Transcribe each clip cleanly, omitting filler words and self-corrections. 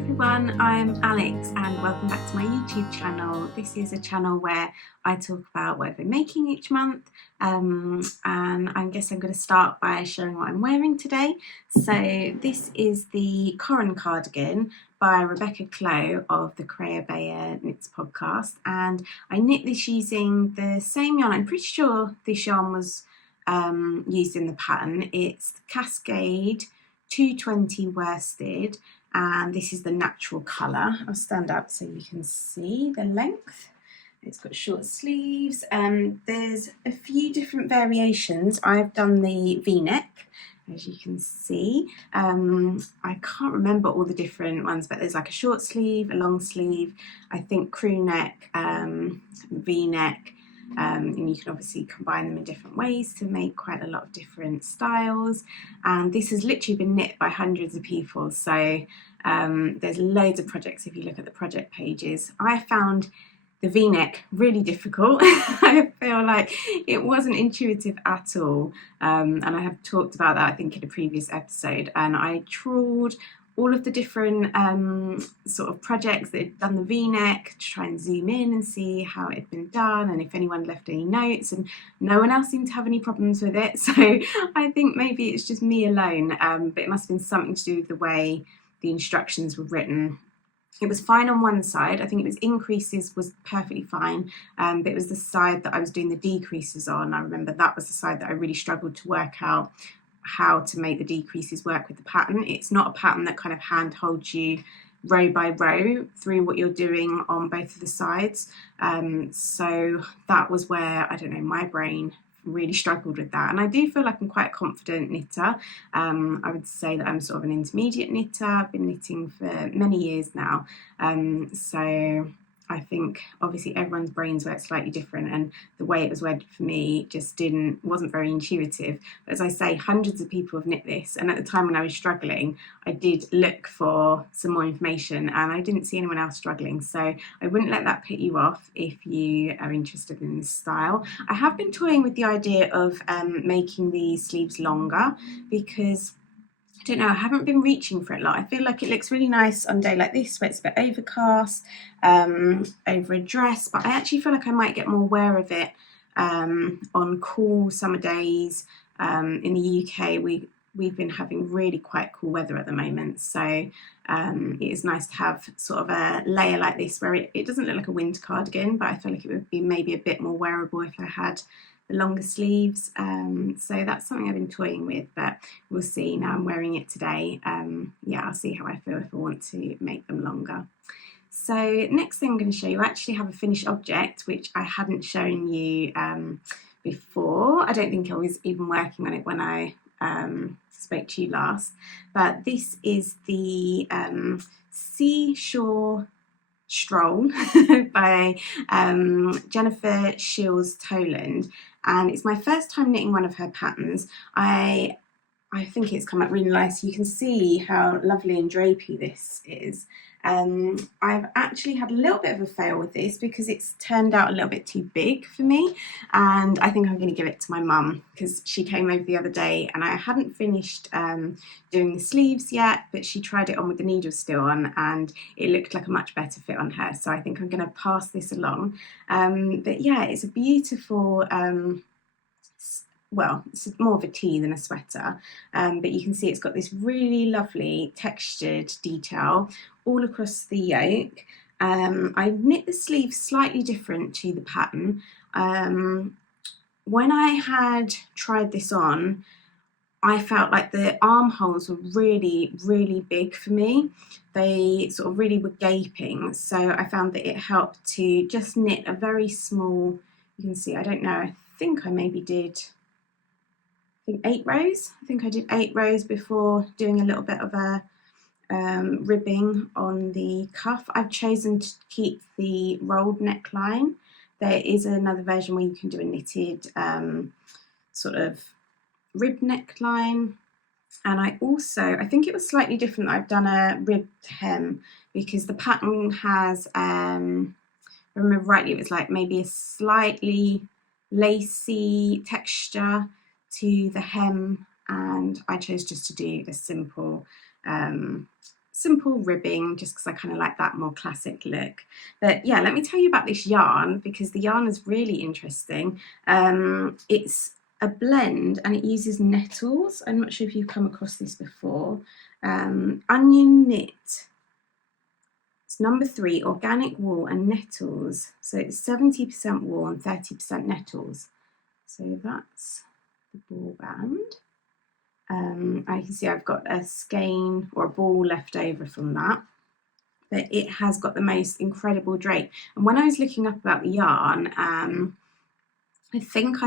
everyone, I'm Alex and welcome back to my YouTube channel. This is a channel where I talk about what I've been making each month, and I guess I'm going to start by showing what I'm wearing today. So this is the Corin cardigan by Rebecca Clow of the Creia Bayer Knits podcast, and I knit this using the same yarn. I'm pretty sure this yarn was used in the pattern. It's Cascade 220 worsted, and this is the natural colour. I'll stand up so you can see the length. It's got short sleeves. There's a few different variations. I've done the V-neck, as you can see. I can't remember all the different ones, but there's like a short sleeve, a long sleeve, I think crew neck, V-neck, and you can obviously combine them in different ways to make quite a lot of different styles. And this has literally been knit by hundreds of people, so there's loads of projects if you look at the project pages. I found the V-neck really difficult. I feel like it wasn't intuitive at all, and I have talked about that I think in a previous episode, and I trawled all of the different sort of projects that had done the V-neck to try and zoom in and see how it had been done and if anyone left any notes, and no one else seemed to have any problems with it. So I think maybe it's just me alone, but it must have been something to do with the way the instructions were written. It was fine on one side. I think it was increases was perfectly fine, but it was the side that I was doing the decreases on. I remember that was the side that I really struggled to work out how to make the decreases work with the pattern. It's not a pattern that kind of hand holds you row by row through what you're doing on both of the sides. So that was where, I don't know, my brain really struggled with that. And I do feel like I'm quite a confident knitter. I would say that I'm sort of an intermediate knitter. I've been knitting for many years now. So I think obviously everyone's brains work slightly different, and the way it was worded for me just wasn't very intuitive. But as I say, hundreds of people have knit this, and at the time when I was struggling, I did look for some more information and I didn't see anyone else struggling. So I wouldn't let that put you off if you are interested in this style. I have been toying with the idea of making these sleeves longer, because I don't know, I haven't been reaching for it a lot. I feel like it looks really nice on a day like this where it's a bit overcast, over a dress, but I actually feel like I might get more wear of it on cool summer days. In the UK, we've been having really quite cool weather at the moment, so it is nice to have sort of a layer like this where it doesn't look like a winter cardigan, but I feel like it would be maybe a bit more wearable if I had the longer sleeves. So that's something I've been toying with, but we'll see. Now I'm wearing it today. Yeah, I'll see how I feel if I want to make them longer. So next thing I'm going to show you, I actually have a finished object which I hadn't shown you before. I don't think I was even working on it when I spoke to you last, but this is the Seashore Stroll by Jennifer Shields Toland, and it's my first time knitting one of her patterns. I think it's come out really nice. You can see how lovely and drapey this is. I've actually had a little bit of a fail with this because it's turned out a little bit too big for me, and I think I'm going to give it to my mum because she came over the other day and I hadn't finished doing the sleeves yet, but she tried it on with the needles still on and it looked like a much better fit on her, so I think I'm going to pass this along. But yeah, it's a beautiful well, it's more of a tee than a sweater, but you can see it's got this really lovely textured detail all across the yoke. I knit the sleeves slightly different to the pattern. When I had tried this on, I felt like the armholes were really, really big for me. They sort of really were gaping, so I found that it helped to just knit a very small, you can see, I don't know, I think I maybe did 8 rows. I think I did 8 rows before doing a little bit of a ribbing on the cuff. I've chosen to keep the rolled neckline. There is another version where you can do a knitted sort of rib neckline, and I think it was slightly different. I've done a ribbed hem because the pattern has, if I remember rightly, it was like maybe a slightly lacy texture to the hem, and I chose just to do a simple simple ribbing, just because I kind of like that more classic look. But yeah, let me tell you about this yarn, because the yarn is really interesting. It's a blend and it uses nettles. I'm not sure if you've come across this before. Onion knit. It's number 3, organic wool and nettles. So it's 70% wool and 30% nettles. So that's the ball band. I can see I've got a skein or a ball left over from that, but it has got the most incredible drape. And when I was looking up about the yarn, I'm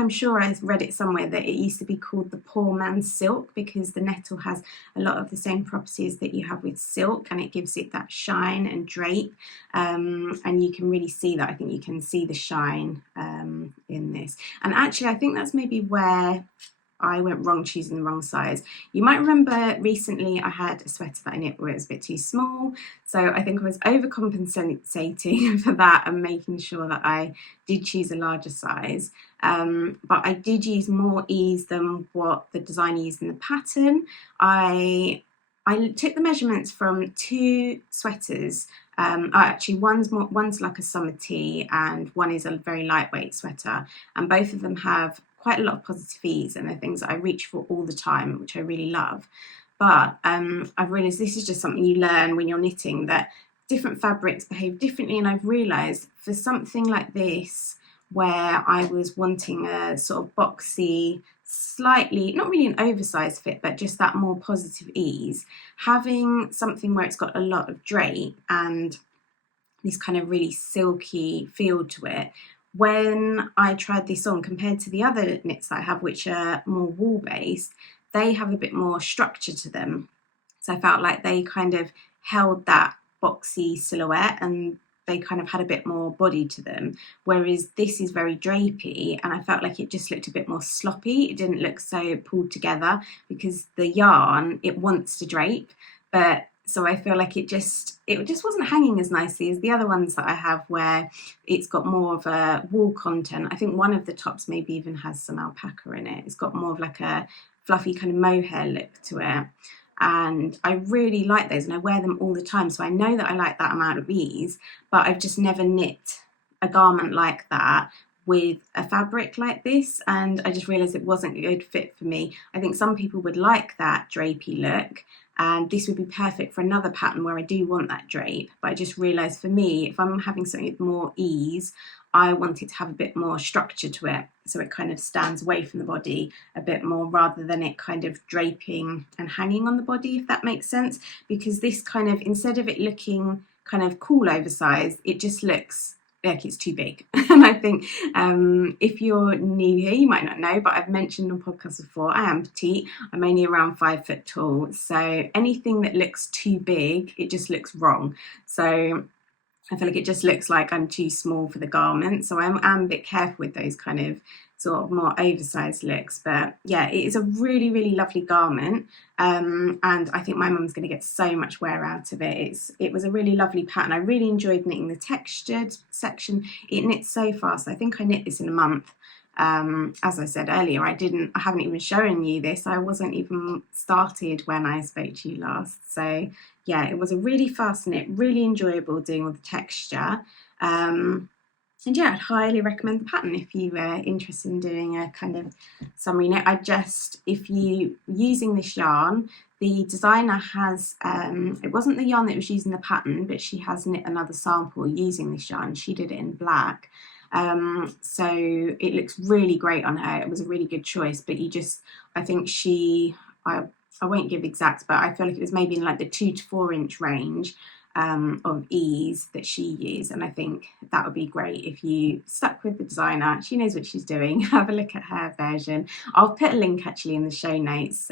sure I read it somewhere that it used to be called the poor man's silk, because the nettle has a lot of the same properties that you have with silk, and it gives it that shine and drape, and you can really see that. I think you can see the shine in this, and actually I think that's maybe where I went wrong choosing the wrong size. You might remember recently I had a sweater that I knit where it was a bit too small, so I think I was overcompensating for that and making sure that I did choose a larger size. But I did use more ease than what the designer used in the pattern. I took the measurements from 2 sweaters. Actually, one's like a summer tee and one is a very lightweight sweater, and both of them have quite a lot of positive ease and they're things that I reach for all the time, which I really love. But I've realised this is just something you learn when you're knitting, that different fabrics behave differently, and I've realised for something like this, where I was wanting a sort of boxy, slightly, not really an oversized fit, but just that more positive ease, having something where it's got a lot of drape and this kind of really silky feel to it, when I tried this on compared to the other knits that I have, which are more wool based, they have a bit more structure to them. So I felt like they kind of held that boxy silhouette and they kind of had a bit more body to them, whereas this is very drapey, and I felt like it just looked a bit more sloppy. It didn't look so pulled together, because the yarn, it wants to drape, but so I feel like it just wasn't hanging as nicely as the other ones that I have, where it's got more of a wool content. I think one of the tops maybe even has some alpaca in it. It's got more of like a fluffy kind of mohair look to it. And I really like those, and I wear them all the time, so I know that I like that amount of ease, but I've just never knit a garment like that with a fabric like this, and I just realised it wasn't a good fit for me. I think some people would like that drapey look, and this would be perfect for another pattern where I do want that drape, but I just realised for me, if I'm having something with more ease, I want it to have a bit more structure to it, so it kind of stands away from the body a bit more, rather than it kind of draping and hanging on the body, if that makes sense. Because this kind of, instead of it looking kind of cool oversized, it just looks like it's too big. And I think if you're new here, you might not know, but I've mentioned on podcasts before, I am petite. I'm only around 5 foot tall, so anything that looks too big, it just looks wrong. So I feel like it just looks like I'm too small for the garment, so I'm a bit careful with those kind of sort of more oversized looks. But yeah, it is a really, really lovely garment, and I think my mum's going to get so much wear out of it. It was a really lovely pattern. I really enjoyed knitting the textured section. It knits so fast. I think I knit this in a month. As I said earlier, I haven't even shown you this. I wasn't even started when I spoke to you last. So yeah, it was a really fast knit, really enjoyable doing all the texture. And yeah, I'd highly recommend the pattern if you were interested in doing a kind of summery knit. If you using this yarn, the designer has, it wasn't the yarn that was using the pattern, but she has knit another sample using this yarn. She did it in black. So it looks really great on her. It was a really good choice, but I think I won't give exacts, but I feel like it was maybe in like the 2 to 4 inch range of ease that she used, and I think that would be great if you stuck with the designer. She knows what she's doing. Have a look at her version. I'll put a link actually in the show notes.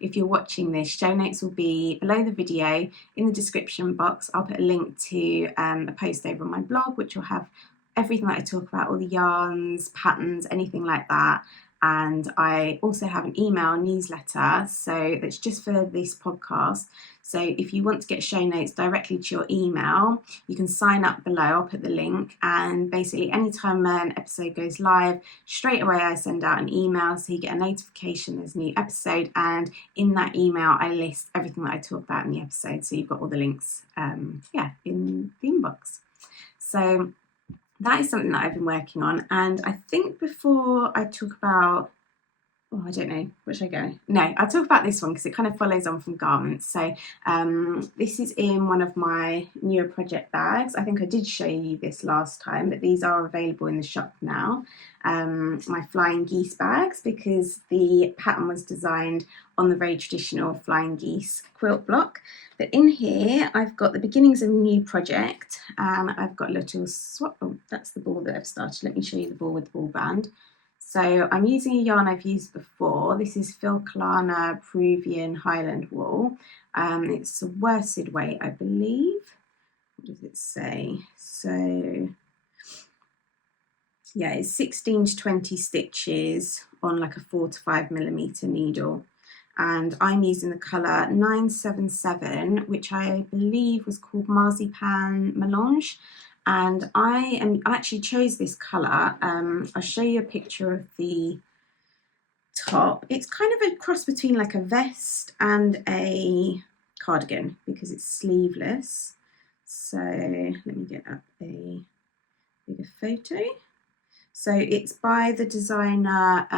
If you're watching this, show notes will be below the video in the description box. I'll put a link to a post over on my blog, which will have everything that I talk about, all the yarns, patterns, anything like that. And I also have an email newsletter, so that's just for this podcast. So if you want to get show notes directly to your email, you can sign up below. I'll put the link, and basically anytime an episode goes live, straight away I send out an email, so you get a notification there's a new episode, and in that email I list everything that I talk about in the episode, so you've got all the links in the inbox. So that is something that I've been working on, and I think before I talk about, I don't know, where should I go? No, I'll talk about this one because it kind of follows on from garments. So this is in one of my newer project bags. I think I did show you this last time, but these are available in the shop now. My flying geese bags, because the pattern was designed on the very traditional flying geese quilt block. But in here, I've got the beginnings of a new project, and I've got a little swap. Oh, that's the ball that I've started. Let me show you the ball with the ball band. So I'm using a yarn I've used before. This is Filclana Peruvian Highland wool. It's a worsted weight, I believe. What does it say? So yeah, it's 16 to 20 stitches on like a 4 to 5 millimeter needle. And I'm using the colour 977, which I believe was called Marzipan Melange. And I actually chose this colour. I'll show you a picture of the top. It's kind of a cross between like a vest and a cardigan because it's sleeveless. So let me get up a bigger photo. So it's by the designer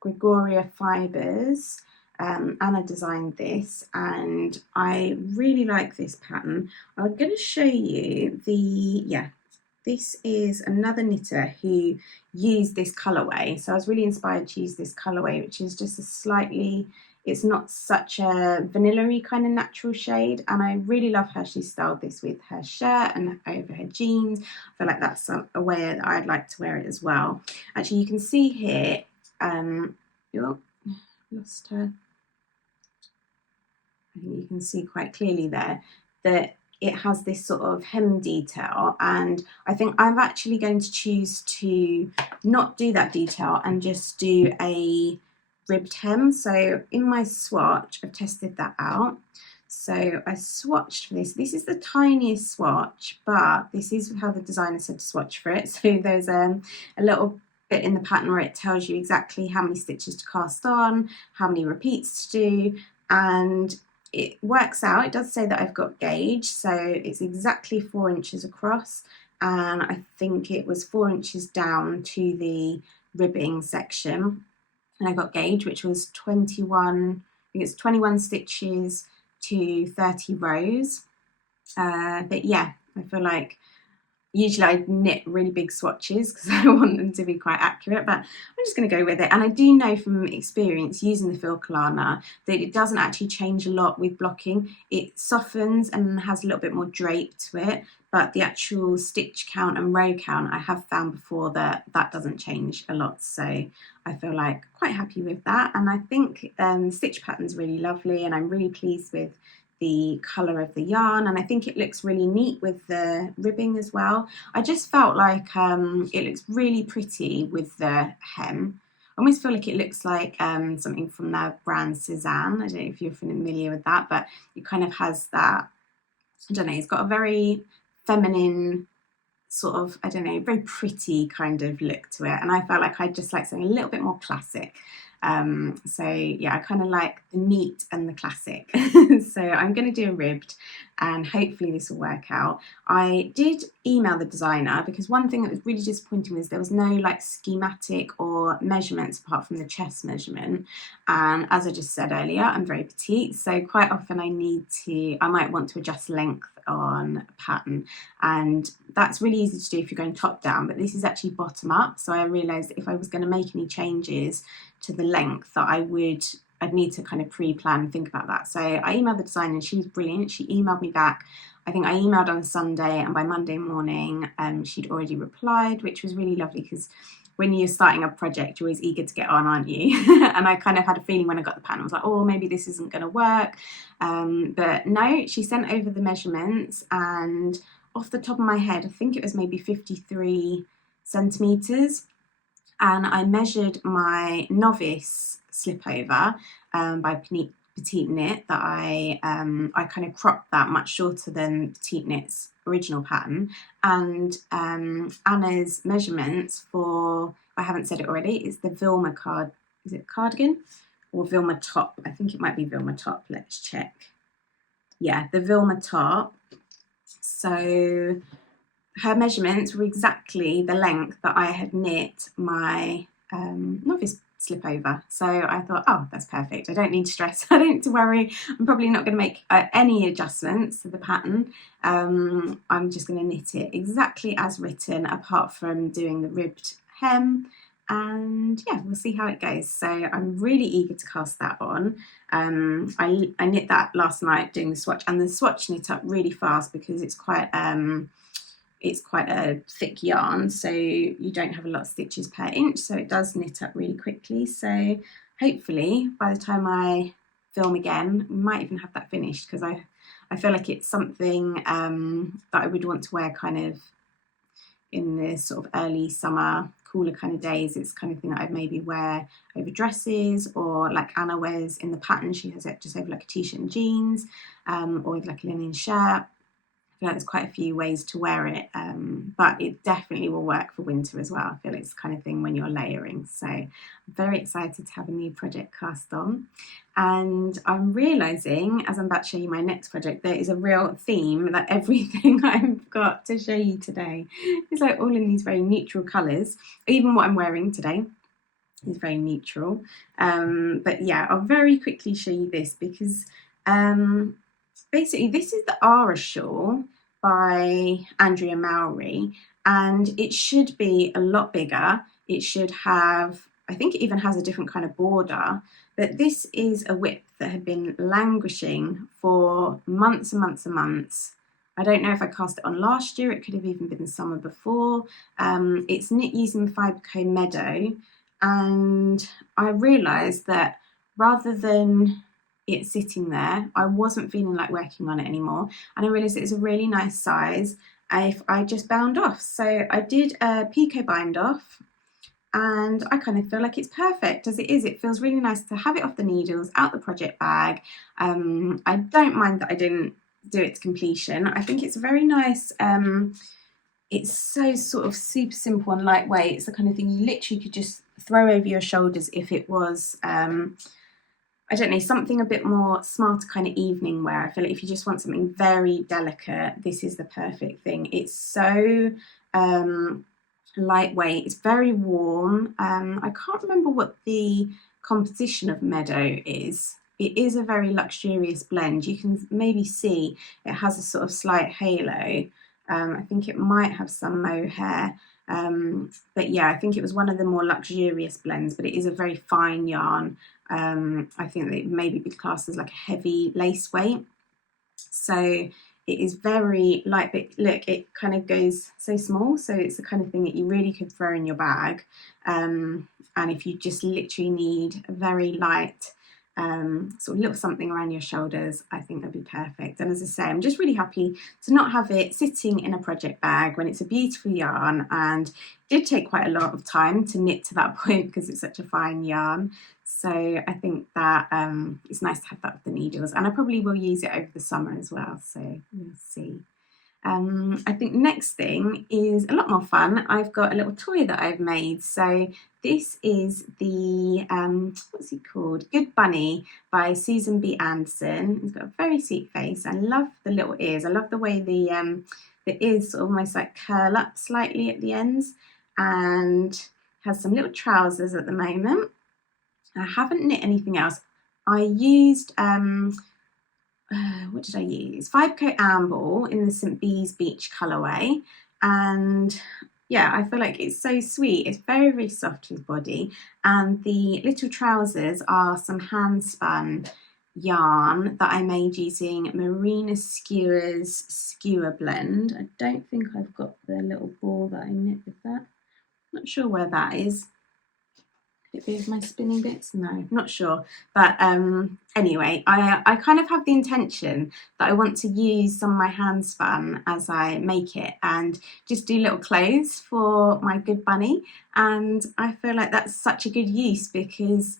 Gregoria Fibers. Anna designed this, and I really like this pattern. I'm going to show you this is another knitter who used this colourway. So I was really inspired to use this colourway, which is just a slightly, it's not such a vanilla-y kind of natural shade, and I really love how she styled this with her shirt and over her jeans. I feel like that's a way that I'd like to wear it as well. Actually, you can see here, lost her. I think you can see quite clearly there that it has this sort of hem detail, and I think I'm actually going to choose to not do that detail and just do a ribbed hem. So in my swatch, I've tested that out. So I swatched for this. This is the tiniest swatch, but this is how the designer said to swatch for it. So there's a little bit in the pattern where it tells you exactly how many stitches to cast on, how many repeats to do, and it works out. It does say that I've got gauge, so it's exactly 4 inches across, and I think it was 4 inches down to the ribbing section, and I got gauge, which was 21, I think it's 21 stitches to 30 rows. But yeah, I feel like usually I knit really big swatches because I want them to be quite accurate, but I'm just going to go with it. And I do know from experience using the Filclana that it doesn't actually change a lot with blocking. It softens and has a little bit more drape to it, but the actual stitch count and row count I have found before that doesn't change a lot. So I feel like quite happy with that. And I think the stitch pattern's really lovely, and I'm really pleased with the colour of the yarn, and I think it looks really neat with the ribbing as well. I just felt like it looks really pretty with the hem. I almost feel like it looks like something from the brand Cézanne. I don't know if you're familiar with that, but it kind of has that, I don't know, it's got a very feminine sort of, I don't know, very pretty kind of look to it, and I felt like I'd just like something a little bit more classic. So yeah, I kind of like the neat and the classic. So I'm going to do a ribbed, and hopefully this will work out. I did email the designer because one thing that was really disappointing was there was no like schematic or measurements apart from the chest measurement, and as I just said earlier, I'm very petite, so quite often I might want to adjust length on a pattern, and that's really easy to do if you're going top down, but this is actually bottom up. So I realised that if I was going to make any changes to the length that I'd need to kind of pre-plan and think about that. So I emailed the designer and she was brilliant. She emailed me back. I think I emailed on Sunday, and by Monday morning she'd already replied, which was really lovely because when you're starting a project, you're always eager to get on, aren't you? And I kind of had a feeling when I got the pattern, I was like, oh, maybe this isn't going to work. But no, she sent over the measurements, and off the top of my head, I think it was maybe 53 centimetres. And I measured my novice slip over by petite knit that I kind of cropped that much shorter than petite knit's original pattern, and Anna's measurements for, I haven't said it already, is the Vilma is it cardigan or Vilma top? I think it might be Vilma top. Let's check. Yeah, the Vilma top. So her measurements were exactly the length that I had knit my novice slip over. So I thought, oh, that's perfect. I don't need to stress. I don't need to worry. I'm probably not going to make any adjustments to the pattern. I'm just going to knit it exactly as written, apart from doing the ribbed hem. And yeah, we'll see how it goes. So I'm really eager to cast that on. I knit that last night doing the swatch, and the swatch knit up really fast because it's quite a thick yarn, so you don't have a lot of stitches per inch, so it does knit up really quickly. So hopefully by the time I film again, we might even have that finished, because I feel like it's something that I would want to wear kind of in the sort of early summer, cooler kind of days. It's kind of thing that I'd maybe wear over dresses, or like Anna wears in the pattern, she has it just over like a t-shirt and jeans, or with like a linen shirt. I feel like there's quite a few ways to wear it, but it definitely will work for winter as well. I feel it's the kind of thing when you're layering. So I'm very excited to have a new project cast on. And I'm realising, as I'm about to show you my next project, there is a real theme that everything I've got to show you today is like all in these very neutral colours. Even what I'm wearing today is very neutral. But yeah, I'll very quickly show you this, because basically this is the ARA Shaw by Andrea Mowry, and it should be a lot bigger. It should have, I think it even has a different kind of border, but this is a width that had been languishing for months and months and months. I don't know if I cast it on last year, it could have even been the summer before. It's knit using Fiberco Meadow, and I realised that rather than it sitting there, I wasn't feeling like working on it anymore, and I realised it's a really nice size if I just bound off. So I did a picot bind off, and I kind of feel like it's perfect as it is. It feels really nice to have it off the needles, out the project bag. I don't mind that I didn't do it to completion. I think it's very nice. It's so sort of super simple and lightweight. It's the kind of thing you literally could just throw over your shoulders if it was I don't know, something a bit more smarter kind of evening wear. I feel like if you just want something very delicate, this is the perfect thing. It's so lightweight, it's very warm. I can't remember what the composition of Meadow is. It is a very luxurious blend. You can maybe see it has a sort of slight halo. I think it might have some mohair. But yeah, I think it was one of the more luxurious blends, but it is a very fine yarn. I think that it maybe be classed as like a heavy lace weight. So it is very light, but look, it kind of goes so small. So it's the kind of thing that you really could throw in your bag. And if you just literally need a very light sort of little something around your shoulders, I think that'd be perfect. And as I say, I'm just really happy to not have it sitting in a project bag when it's a beautiful yarn, and it did take quite a lot of time to knit to that point because it's such a fine yarn. So I think that it's nice to have that with the needles, and I probably will use it over the summer as well, so we'll see. I think the next thing is a lot more fun. I've got a little toy that I've made. So this is the, what's it called? Good Bunny by Susan B. Anderson. It's got a very sweet face. I love the little ears. I love the way the ears sort of almost like curl up slightly at the ends, and has some little trousers at the moment. I haven't knit anything else. I used what did I use? Fiberco Amble in the St. Bees Beach colourway, and yeah, I feel like it's so sweet. It's very, very soft to his body, and the little trousers are some hand spun yarn that I made using Marina Skewer's Skewer blend. I don't think I've got the little ball that I knit with that. Not sure where that is. Could it be with my spinning bits? No, not sure. But anyway, I kind of have the intention that I want to use some of my hand spun as I make it, and just do little clothes for my Good Bunny. And I feel like that's such a good use, because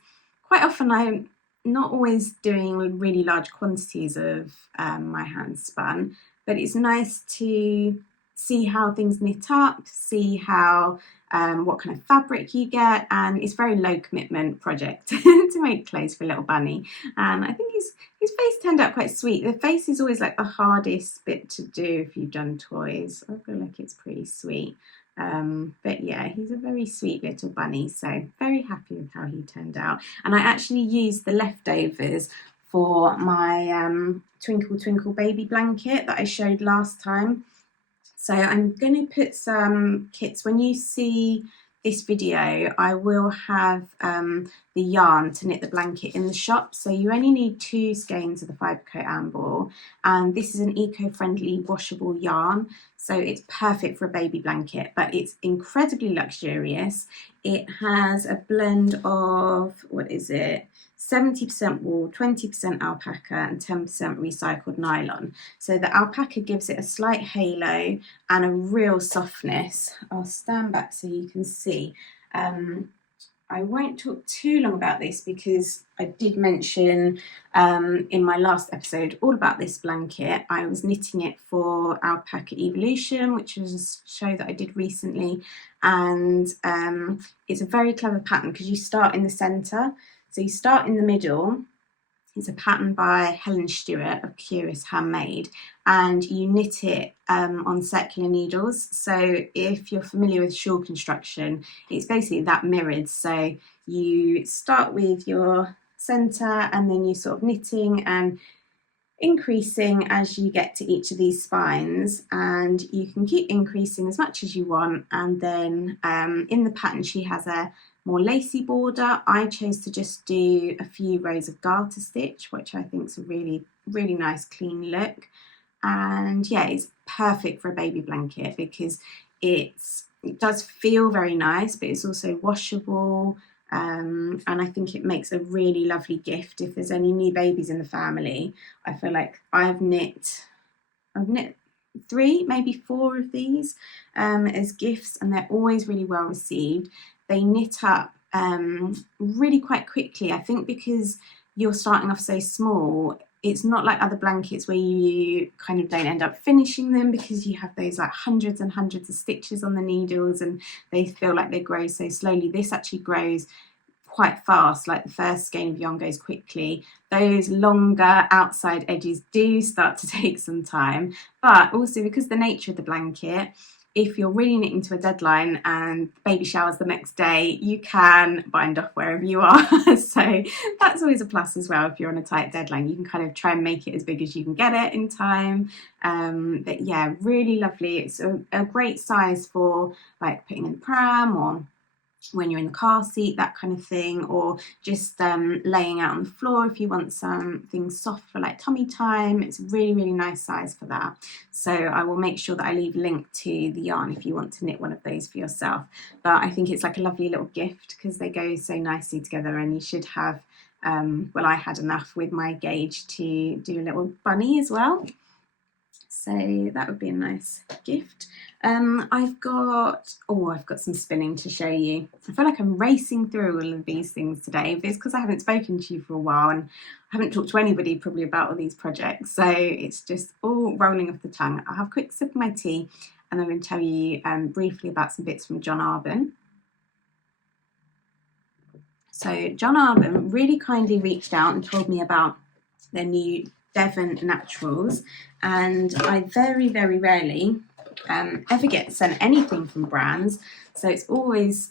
quite often not always doing really large quantities of my hand spun, but it's nice to see how things knit up, see how what kind of fabric you get, and it's a very low commitment project to make clothes for little bunny. And I think his face turned out quite sweet. The face is always like the hardest bit to do if you've done toys. I feel like it's pretty sweet. But yeah, he's a very sweet little bunny, so very happy with how he turned out. And I actually used the leftovers for my Twinkle Twinkle baby blanket that I showed last time. So I'm going to put some kits. When you see this video, I will have the yarn to knit the blanket in the shop. So you only need 2 skeins of the fibre coat amble, and this is an eco-friendly washable yarn. So it's perfect for a baby blanket, but it's incredibly luxurious. It has a blend of, what is it? 70% wool, 20% alpaca and 10% recycled nylon. So the alpaca gives it a slight halo and a real softness. I'll stand back so you can see. I won't talk too long about this because I did mention in my last episode all about this blanket. I was knitting it for Alpaca Evolution, which was a show that I did recently, and it's a very clever pattern because you start in the centre. So you start in the middle. It's a pattern by Helen Stewart of Curious Handmade, and you knit it on circular needles. So if you're familiar with shawl construction, it's basically that mirrored. So you start with your centre and then you sort of knitting and increasing as you get to each of these spines, and you can keep increasing as much as you want. And then in the pattern she has a more lacy border. I chose to just do a few rows of garter stitch, which I think is a really nice clean look. And yeah, it's perfect for a baby blanket because it does feel very nice, but it's also washable. And I think it makes a really lovely gift if there's any new babies in the family. I feel like I've knit 3, maybe 4 of these as gifts, and they're always really well received. They knit up really quite quickly. I think because you're starting off so small, it's not like other blankets where you kind of don't end up finishing them because you have those like hundreds and hundreds of stitches on the needles and they feel like they grow so slowly. This actually grows quite fast, like the first skein of yarn goes quickly. Those longer outside edges do start to take some time, but also because the nature of the blanket, if you're really knitting to a deadline and baby showers the next day, you can bind off wherever you are. So that's always a plus as well. If you're on a tight deadline, you can kind of try and make it as big as you can get it in time. But yeah, really lovely. It's a great size for like putting in the pram or when you're in the car seat, that kind of thing, or just laying out on the floor if you want something soft for like tummy time. It's a really nice size for that. So I will make sure that I leave a link to the yarn if you want to knit one of those for yourself. But I think it's like a lovely little gift because they go so nicely together, and you should have well, I had enough with my gauge to do a little bunny as well. So that would be a nice gift. I've got some spinning to show you. I feel like I'm racing through all of these things today, but it's because I haven't spoken to you for a while and I haven't talked to anybody probably about all these projects. So it's just all rolling off the tongue. I'll have a quick sip of my tea and I'm going to tell you briefly about some bits from John Arbon. So John Arbon really kindly reached out and told me about their new Devon Naturals, and I very rarely ever get sent anything from brands, so it's always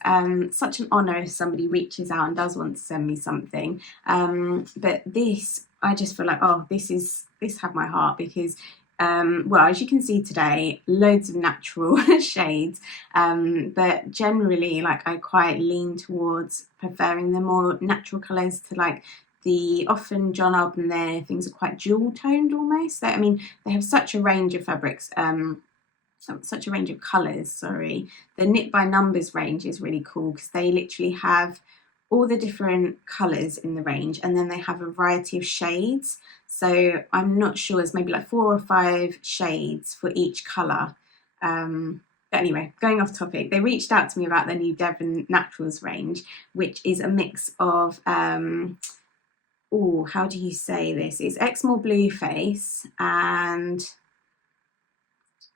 such an honour if somebody reaches out and does want to send me something. But this, I just feel like, oh, this had my heart because well, as you can see today, loads of natural shades, but generally, like, I quite lean towards preferring the more natural colours to like the often John Arbon, their things are quite jewel toned almost. I mean, they have such a range of fabrics, such a range of colours, sorry. The Knit by Numbers range is really cool because they literally have all the different colours in the range, and then they have a variety of shades. So I'm not sure, it's maybe like 4 or 5 shades for each colour. But anyway, going off topic, they reached out to me about their new Devon Naturals range, which is a mix of oh, how do you say this? It's Exmoor Blueface, and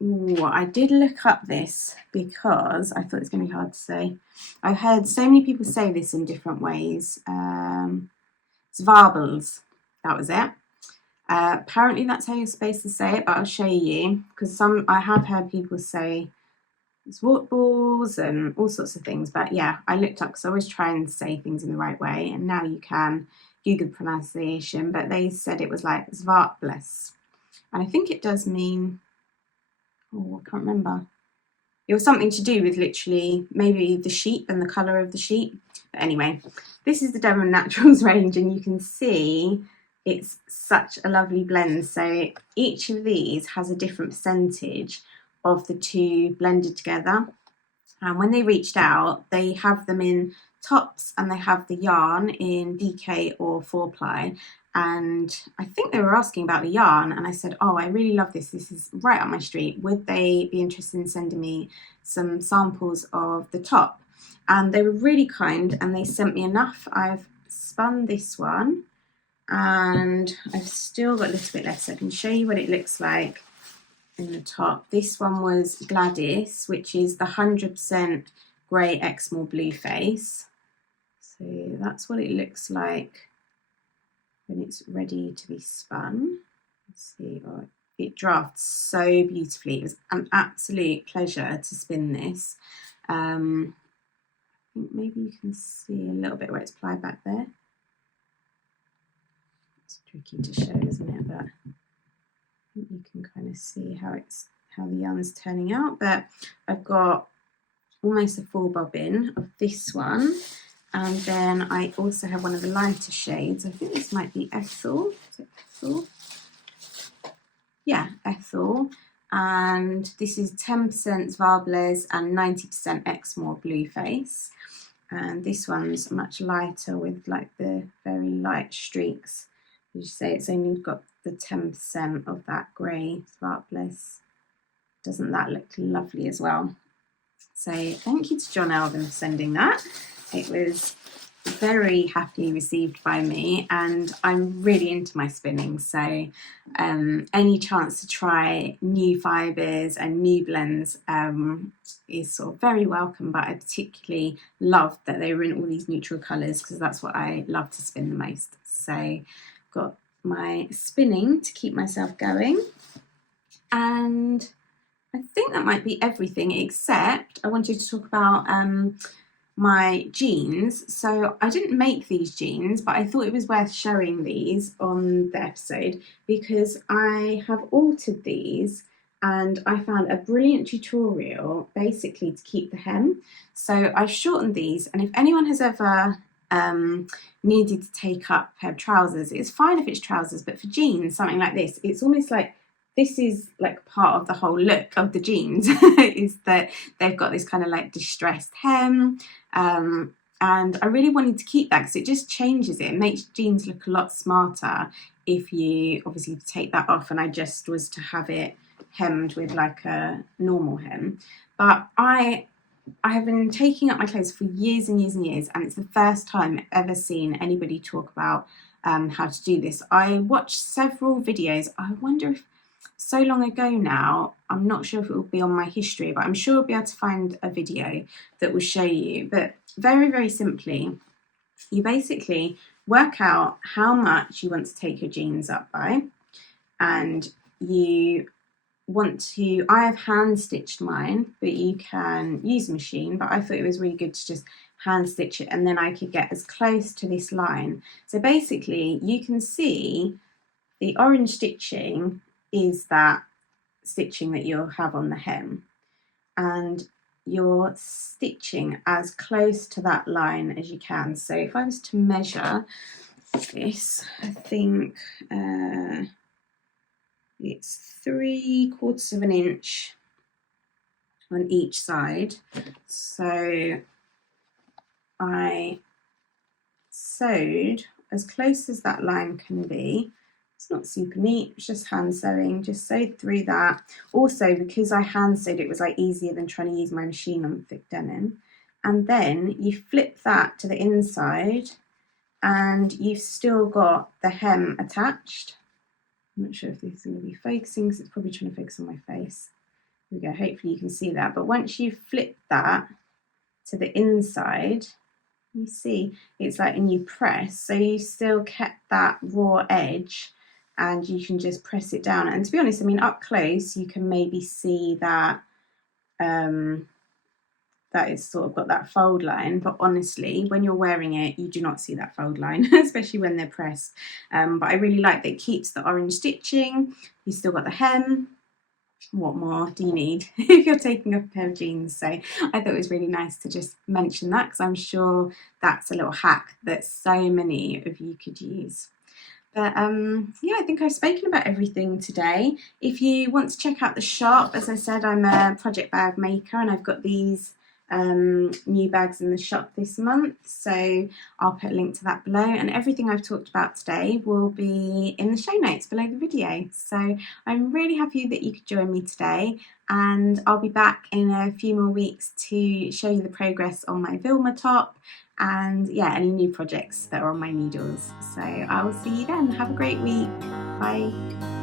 ooh, I did look up this because I thought it was going to be hard to say. I've heard so many people say this in different ways. Zwarbles, that was it. Apparently that's how you're supposed to say it, but I'll show you, because I have heard people say zwart balls and all sorts of things. But yeah, I looked up because I always try and say things in the right way, and now you can Google pronunciation, but they said it was like zwartbles, and I think it does mean, oh, I can't remember. It was something to do with literally maybe the sheep and the colour of the sheep. But anyway, this is the Devon Naturals range, and you can see it's such a lovely blend. So each of these has a different percentage of the two blended together. And when they reached out, they have them in tops and they have the yarn in DK or 4-ply. And I think they were asking about the yarn, and I said, oh, I really love this. This is right up my street. Would they be interested in sending me some samples of the top? And they were really kind, and they sent me enough. I've spun this one, and I've still got a little bit left, so I can show you what it looks like in the top. This one was Gladys, which is the 100% grey Exmoor Blueface. So that's what it looks like when it's ready to be spun. Let's see, oh, it drafts so beautifully. It was an absolute pleasure to spin this. I think maybe you can see a little bit where it's plied back there. It's tricky to show, isn't it? But I think you can kind of see how the yarn's turning out. But I've got almost a full bobbin of this one. And then I also have one of the lighter shades. I think this might be Ethel. Is it Ethel? Yeah, Ethel. And this is 10% Zwarbles and 90% Exmoor Blueface. And this one's much lighter with like the very light streaks. As you say, it's only got the 10% of that grey Zwarbles. Doesn't that look lovely as well? So thank you to John Alvin for sending that. It was very happily received by me, and I'm really into my spinning, so any chance to try new fibres and new blends is sort of very welcome. But I particularly loved that they were in all these neutral colours, because that's what I love to spin the most. So got my spinning to keep myself going, and I think that might be everything, except I wanted to talk about my jeans. So I didn't make these jeans, but I thought it was worth showing these on the episode because I have altered these, and I found a brilliant tutorial basically to keep the hem. So I've shortened these, and if anyone has ever needed to take up a pair of trousers, it's fine if it's trousers, but for jeans, something like this, it's almost like this is like part of the whole look of the jeans is that they've got this kind of like distressed hem, and I really wanted to keep that because it just changes it. It makes jeans look a lot smarter if you obviously take that off, and I just was to have it hemmed with like a normal hem. But I have been taking up my clothes for years and years and years, and it's the first time I've ever seen anybody talk about how to do this. I watched several videos. I wonder if so long ago now, I'm not sure if it will be on my history, but I'm sure I'll be able to find a video that will show you. But very, very simply, you basically work out how much you want to take your jeans up by, and you want to, I have hand stitched mine, but you can use a machine, but I thought it was really good to just hand stitch it, and then I could get as close to this line. So basically you can see the orange stitching is that stitching that you'll have on the hem, and you're stitching as close to that line as you can. So if I was to measure this, I think it's 3/4 of an inch on each side. So I sewed as close as that line can be. It's not super neat, it's just hand sewing, just sewed through that. Also, because I hand sewed, it was like easier than trying to use my machine on thick denim. And then you flip that to the inside, and you've still got the hem attached. I'm not sure if this is going to be focusing because it's probably trying to focus on my face. Here we go, hopefully you can see that. But once you flip that to the inside, you see it's like, and you press, so you still kept that raw edge, and you can just press it down. And to be honest, I mean, up close you can maybe see that that it's sort of got that fold line, but honestly when you're wearing it you do not see that fold line, especially when they're pressed. But I really like that it keeps the orange stitching. You still got the hem. What more do you need if you're taking off a pair of jeans? So I thought it was really nice to just mention that, because I'm sure that's a little hack that so many of you could use. But yeah, I think I've spoken about everything today. If you want to check out the shop, as I said, I'm a project bag maker and I've got these new bags in the shop this month, so I'll put a link to that below, and everything I've talked about today will be in the show notes below the video. So I'm really happy that you could join me today, and I'll be back in a few more weeks to show you the progress on my Vilma top and yeah, any new projects that are on my needles. So I will see you then. Have a great week. Bye.